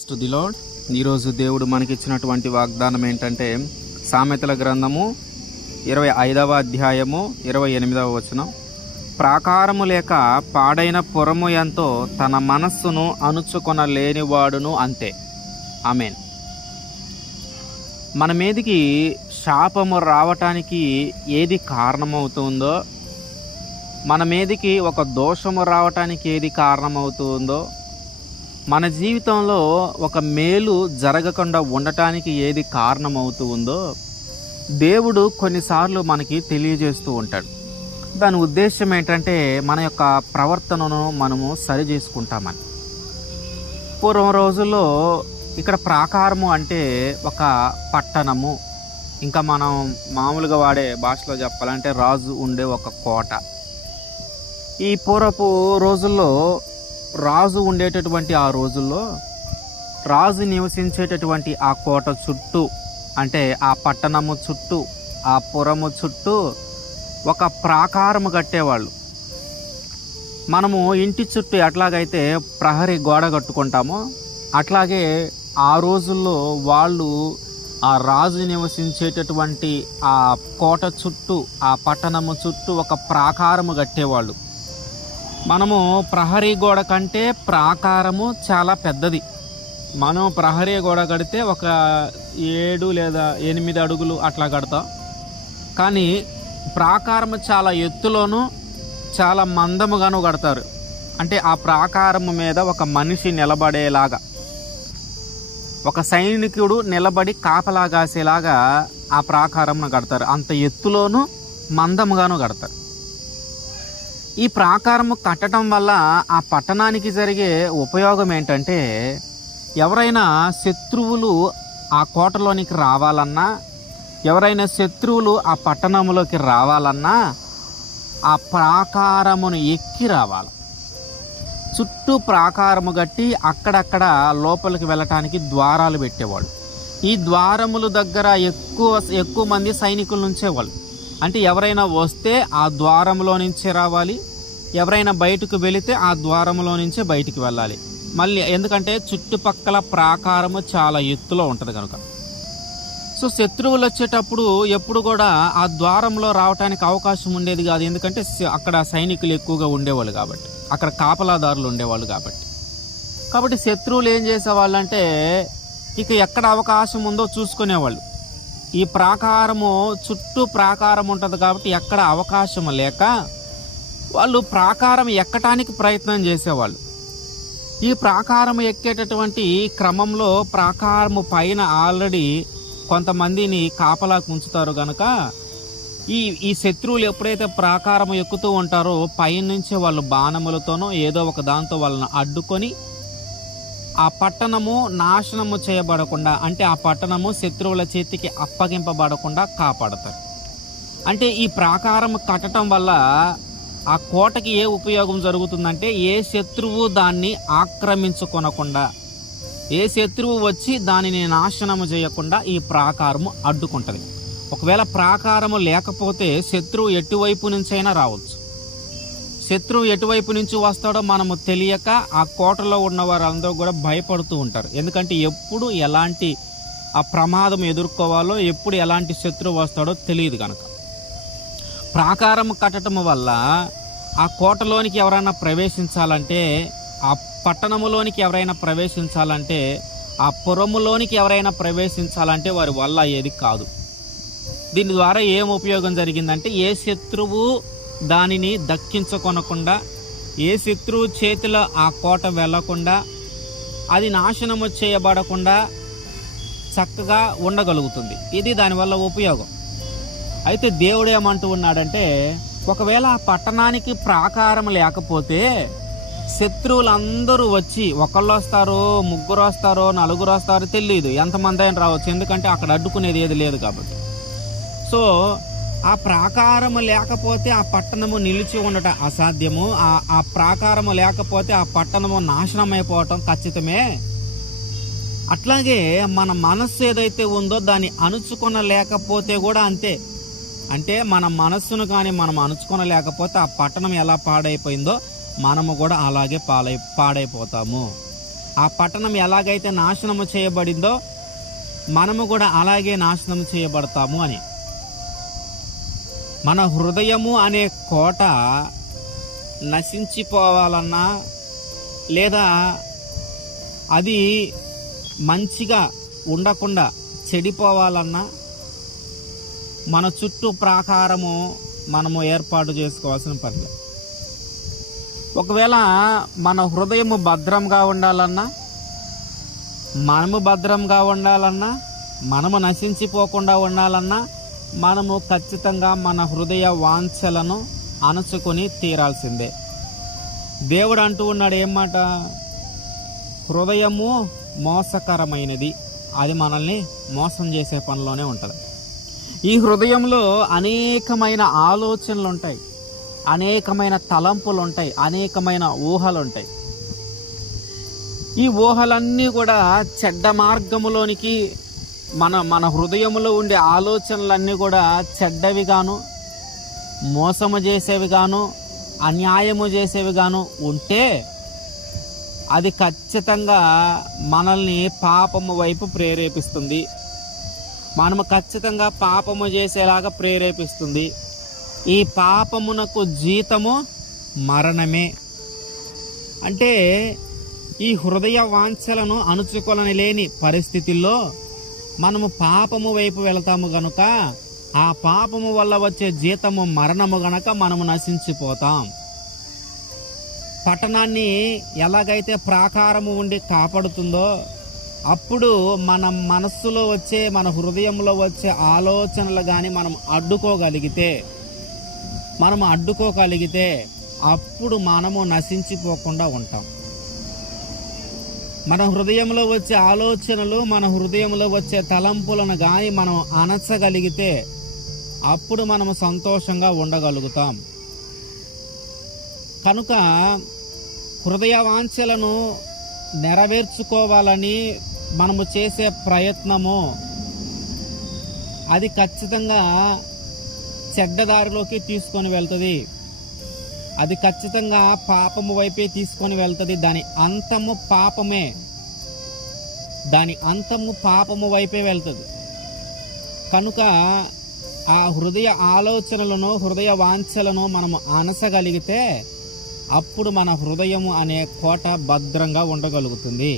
Praise to the lord ఈరోజు దేవుడు మనకిచ్చినటువంటి వాగ్దానం ఏంటంటే సామెతల గ్రంథము ఇరవై ఐదవ అధ్యాయము ఇరవై ఎనిమిదవ వచనం. ప్రాకారము లేక పాడైన పురము ఎంతో తన మనస్సును అణుచుకొన లేనివాడును అంతే. ఆమెన్. మన మీదికి శాపము రావటానికి ఏది కారణమవుతుందో మన మీదికి ఒక దోషము రావటానికి ఏది కారణమవుతుందో మన జీవితంలో ఒక మేలు జరగకుండా ఉండటానికి ఏది కారణమవుతూ ఉందో దేవుడు కొన్నిసార్లు మనకి తెలియజేస్తూ ఉంటాడు. దాని ఉద్దేశం ఏంటంటే మన యొక్క ప్రవర్తనను మనము సరి చేసుకుంటామని. పూర్వం రోజుల్లో ఇక్కడ ప్రాకారము అంటే ఒక పట్టణము. ఇంకా మనం మామూలుగా వాడే భాషలో చెప్పాలంటే రాజు ఉండే ఒక కోట. ఈ పూర్వపు రోజుల్లో రాజు ఉండేటటువంటి ఆ రోజుల్లో రాజు నివసించేటటువంటి ఆ కోట చుట్టూ అంటే ఆ పట్టణము చుట్టూ ఆ పురము చుట్టూ ఒక ప్రాకారము కట్టేవాళ్ళు. మనము ఇంటి చుట్టూ ఎట్లాగైతే ప్రహరీ గోడ కట్టుకుంటామో అట్లాగే ఆ రోజుల్లో వాళ్ళు ఆ రాజు నివసించేటటువంటి ఆ కోట చుట్టూ ఆ పట్టణము చుట్టూ ఒక ప్రాకారము కట్టేవాళ్ళు. మనము ప్రహరీ గోడ కంటే ప్రాకారము చాలా పెద్దది. మనం ప్రహరీ గోడ కడితే ఒక ఏడు లేదా ఎనిమిది అడుగులు అట్లా కడతాం. కానీ ప్రాకారము చాలా ఎత్తులోనూ చాలా మందముగాను కడతారు. అంటే ఆ ప్రాకారము మీద ఒక మనిషి నిలబడేలాగా ఒక సైనికుడు నిలబడి కాపలా కాసేలాగా ఆ ప్రాకారంను కడతారు. అంత ఎత్తులోనూ మందముగాను కడతారు. ఈ ప్రాకారము కట్టడం వల్ల ఆ పట్టణానికి జరిగే ఉపయోగం ఏంటంటే ఎవరైనా శత్రువులు ఆ కోటలోనికి రావాలన్నా ఎవరైనా శత్రువులు ఆ పట్టణంలోకి రావాలన్నా ఆ ప్రాకారమును ఎక్కి రావాలి. చుట్టూ ప్రాకారము కట్టి అక్కడక్కడ లోపలికి వెళ్ళటానికి ద్వారాలు పెట్టేవాళ్ళు. ఈ ద్వారముల దగ్గర ఎక్కువ ఎక్కువ మంది సైనికులు ఉంచేవాళ్ళు అంటే ఎవరైనా వస్తే ఆ ద్వారంలో నుంచే రావాలి. ఎవరైనా బయటకు వెళితే ఆ ద్వారంలో నుంచే బయటికి వెళ్ళాలి. మళ్ళీ ఎందుకంటే చుట్టుపక్కల ప్రాకారము చాలా ఎత్తులో ఉంటుంది కనుక. సో శత్రువులు వచ్చేటప్పుడు ఎప్పుడు కూడా ఆ ద్వారంలో రావడానికి అవకాశం ఉండేది కాదు. ఎందుకంటే అక్కడ సైనికులు ఎక్కువగా ఉండేవాళ్ళు కాబట్టి. అక్కడ కాపలాదారులు ఉండేవాళ్ళు కాబట్టి. కాబట్టి శత్రువులు ఏం చేసేవాళ్ళు అంటే ఇక ఎక్కడ అవకాశం ఉందో చూసుకునేవాళ్ళు. ఈ ప్రాకారము చుట్టూ ప్రాకారం ఉంటుంది కాబట్టి ఎక్కడ అవకాశం లేక వాళ్ళు ప్రాకారం ఎక్కటానికి ప్రయత్నం చేసేవాళ్ళు. ఈ ప్రాకారం ఎక్కేటటువంటి క్రమంలో ప్రాకారము పైన ఆల్రెడీ కొంతమందిని కాపలా ఉంచుతారు కనుక ఈ ఈ శత్రువులు ఎప్పుడైతే ప్రాకారం ఎక్కుతూ ఉంటారో పైనుంచే వాళ్ళు బాణములతోనో ఏదో ఒక దాంతో వాళ్ళని అడ్డుకొని ఆ పట్టణము నాశనము చేయబడకుండా అంటే ఆ పట్టణము శత్రువుల చేతికి అప్పగింపబడకుండా కాపాడతారు. అంటే ఈ ప్రాకారం కట్టడం వల్ల ఆ కోటకి ఏ ఉపయోగం జరుగుతుందంటే ఏ శత్రువు దాన్ని ఆక్రమించుకొనకుండా ఏ శత్రువు వచ్చి దానిని నాశనము చేయకుండా ఈ ప్రాకారము అడ్డుకుంటుంది. ఒకవేళ ప్రాకారము లేకపోతే శత్రువు ఎటువైపు నుంచైనా రావచ్చు. శత్రువు ఎటువైపు నుంచి వస్తాడో మనము తెలియక ఆ కోటలో ఉన్న వారందరూ కూడా భయపడుతూ ఉంటారు. ఎందుకంటే ఎప్పుడు ఎలాంటి ఆ ప్రమాదం ఎదుర్కోవాలో ఎప్పుడు ఎలాంటి శత్రువు వస్తాడో తెలియదు కనుక ప్రాకారం కట్టడం వల్ల ఆ కోటలోనికి ఎవరైనా ప్రవేశించాలంటే ఆ పట్టణములోనికి ఎవరైనా ప్రవేశించాలంటే ఆ పురములోనికి ఎవరైనా ప్రవేశించాలంటే వారి వల్ల అయ్యేది కాదు. దీని ద్వారా ఏం ఉపయోగం జరిగిందంటే ఏ శత్రువు దానిని దక్కించుకొనకుండా ఏ శత్రువు చేతిలో ఆ కోట వెళ్ళకుండా అది నాశనము చేయబడకుండా చక్కగా ఉండగలుగుతుంది. ఇది దానివల్ల ఉపయోగం. అయితే దేవుడు ఏమంటూ ఉన్నాడంటే ఒకవేళ ఆ పట్టణానికి ప్రాకారం లేకపోతే శత్రువులందరూ వచ్చి ఒకళ్ళు వస్తారో ముగ్గురు వస్తారో నలుగురు వస్తారో తెలియదు ఎంతమంది అయినా రావచ్చు. ఎందుకంటే అక్కడ అడ్డుకునేది ఏది లేదు కాబట్టి. సో ఆ ప్రాకారము లేకపోతే ఆ పట్టణము నిలిచి ఉండటం అసాధ్యము. ఆ ఆ ప్రాకారము లేకపోతే ఆ పట్టణము నాశనం అయిపోవటం ఖచ్చితమే. అట్లాగే మన మనస్సు ఏదైతే ఉందో దాన్ని అణుచుకొనలేకపోతే కూడా అంతే. అంటే మన మనస్సును కానీ మనం అణుచుకొనలేకపోతే ఆ పట్టణం ఎలా పాడైపోయిందో మనము కూడా అలాగే పాడై పాడైపోతాము. ఆ పట్టణం ఎలాగైతే నాశనము చేయబడిందో మనము కూడా అలాగే నాశనం చేయబడతాము అని. మన హృదయము అనే కోట నశించిపోవాలన్నా లేదా అది మంచిగా ఉండకుండా చెడిపోవాలన్నా మన చుట్టూ ప్రాకారము మనము ఏర్పాటు చేసుకోవాల్సిన పని. ఒకవేళ మన హృదయము భద్రంగా ఉండాలన్నా మనము భద్రంగా ఉండాలన్నా మనము నశించిపోకుండా ఉండాలన్నా మనము ఖచ్చితంగా మన హృదయ వాంఛలను అణుచుకొని తీరాల్సిందే. దేవుడు అంటూ ఉన్నాడు ఏమాట? హృదయము మోసకరమైనది. అది మనల్ని మోసం చేసే పనిలోనే ఉంటుంది. ఈ హృదయంలో అనేకమైన ఆలోచనలు ఉంటాయి అనేకమైన తలంపులు ఉంటాయి అనేకమైన ఊహలు ఉంటాయి ఈ ఊహలన్నీ కూడా చెడ్డ మార్గములోనికి మన మన హృదయంలో ఉండే ఆలోచనలన్నీ కూడా చెడ్డవి గాను మోసము చేసేవి గాను అన్యాయము చేసేవి గాను ఉంటే అది ఖచ్చితంగా మనల్ని పాపము వైపు ప్రేరేపిస్తుంది. మనము ఖచ్చితంగా పాపము చేసేలాగా ప్రేరేపిస్తుంది. ఈ పాపమునకు జీతము మరణమే. అంటే ఈ హృదయ వాంఛలను అణుచుకొనని లేని పరిస్థితుల్లో మనము పాపము వైపు వెళతాము గనుక ఆ పాపము వల్ల వచ్చే జీతము మరణము గనక మనము నశించిపోతాం. పట్టణాన్ని ఎలాగైతే ప్రాకారము ఉండి కాపాడుతుందో అప్పుడు మన మనస్సులో వచ్చే మన హృదయంలో వచ్చే ఆలోచనలు కానీ మనం అడ్డుకోగలిగితే మనము అడ్డుకోగలిగితే అప్పుడు మనము నశించిపోకుండా ఉంటాం. మన హృదయంలో వచ్చే ఆలోచనలు మన హృదయంలో వచ్చే తలంపులను కానీ మనం అనచగలిగితే అప్పుడు మనము సంతోషంగా ఉండగలుగుతాం. కనుక హృదయ వాంఛలను నెరవేర్చుకోవాలని మనము చేసే ప్రయత్నము అది ఖచ్చితంగా చెడ్డదారిలోకి తీసుకొని వెళ్తుంది. అది ఖచ్చితంగా పాపము వైపే తీసుకొని వెళ్తుంది. దాని అంతము పాపమే. దాని అంతము పాపము వైపే వెళ్తుంది. కనుక ఆ హృదయ ఆలోచనలను హృదయ వాంఛలను మనము అనసగలిగితే అప్పుడు మన హృదయము అనే కోట భద్రంగా ఉండగలుగుతుంది.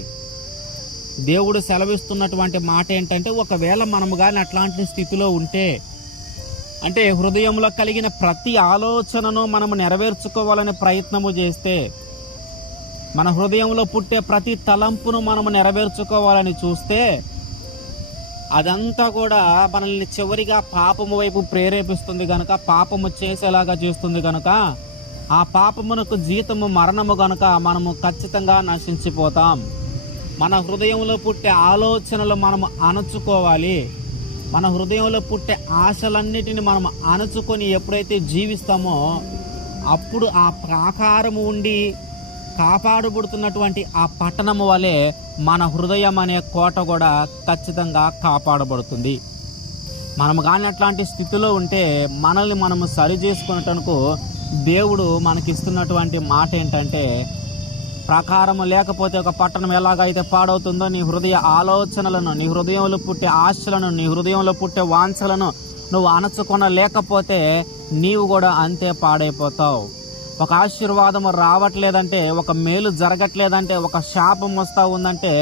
దేవుడు సెలవిస్తున్నటువంటి మాట ఏంటంటే ఒకవేళ మనము కానీ అట్లాంటి స్థితిలో ఉంటే అంటే హృదయంలో కలిగిన ప్రతి ఆలోచనను మనము నెరవేర్చుకోవాలనే ప్రయత్నము చేస్తే మన హృదయంలో పుట్టే ప్రతి తలంపును మనము నెరవేర్చుకోవాలని చూస్తే అదంతా కూడా మనల్ని చివరిగా పాపము వైపు ప్రేరేపిస్తుంది కనుక పాపము చేసేలాగా చేస్తుంది కనుక ఆ పాపమునకు జీతము మరణము గనుక మనము ఖచ్చితంగా నశించిపోతాం. మన హృదయంలో పుట్టే ఆలోచనలు మనము అణచుకోవాలి. మన హృదయంలో పుట్టే ఆశలన్నిటిని మనం అణచుకొని ఎప్పుడైతే జీవిస్తామో అప్పుడు ఆ ప్రాకారము ఉండి కాపాడబడుతున్నటువంటి ఆ పట్టణము వలె మన హృదయం అనే కోట కూడా ఖచ్చితంగా కాపాడబడుతుంది. మనం కానీ అట్లాంటి స్థితిలో ఉంటే మనల్ని మనము సరి చేసుకున్నటకు దేవుడు మనకిస్తున్నటువంటి మాట ఏంటంటే ప్రకారం లేకపోతే ఒక పట్టణం ఎలాగైతే పాడవుతుందో నీ హృదయ ఆలోచనలను నీ హృదయంలో పుట్టే ఆశలను నీ హృదయంలో పుట్టే వాంఛలను నువ్వు అణచుకొన లేకపోతే నీవు కూడా అంతే పాడైపోతావు. ఒక ఆశీర్వాదము రావట్లేదంటే ఒక మేలు జరగట్లేదంటే ఒక శాపం వస్తూ ఉందంటే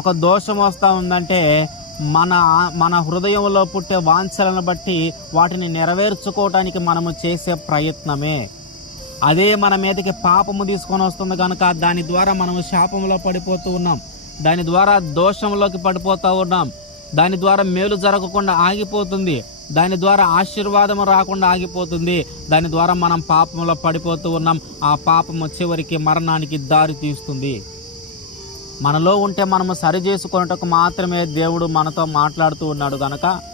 ఒక దోషం వస్తూ ఉందంటే మన మన హృదయంలో పుట్టే వాంఛలను బట్టి వాటిని నెరవేర్చుకోవటానికి మనము చేసే ప్రయత్నమే. అదే మన మీదకి పాపము తీసుకొని వస్తుంది కనుక దాని ద్వారా మనం శాపంలో పడిపోతూ ఉన్నాం. దాని ద్వారా దోషంలోకి పడిపోతూ ఉన్నాం. దాని ద్వారా మేలు జరగకుండా ఆగిపోతుంది. దాని ద్వారా ఆశీర్వాదం రాకుండా ఆగిపోతుంది. దాని ద్వారా మనం పాపంలో పడిపోతూ ఉన్నాం. ఆ పాపము చివరికి మరణానికి దారి తీస్తుంది. మనలో ఉంటే మనము సరి చేసుకున్నటకు మాత్రమే దేవుడు మనతో మాట్లాడుతూ ఉన్నాడు కనుక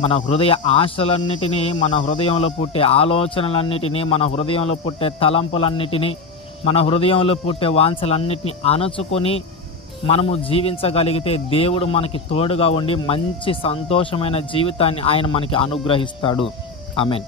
మన హృదయ ఆశలన్నిటినీ మన హృదయంలో పుట్టే ఆలోచనలన్నిటినీ మన హృదయంలో పుట్టే తలంపులన్నిటినీ మన హృదయంలో పుట్టే వాంఛలన్నిటిని అణుచుకొని మనము జీవించగలిగితే దేవుడు మనకి తోడుగా ఉండి మంచి సంతోషమైన జీవితాన్ని ఆయన మనకి అనుగ్రహిస్తాడు. ఆమెన్.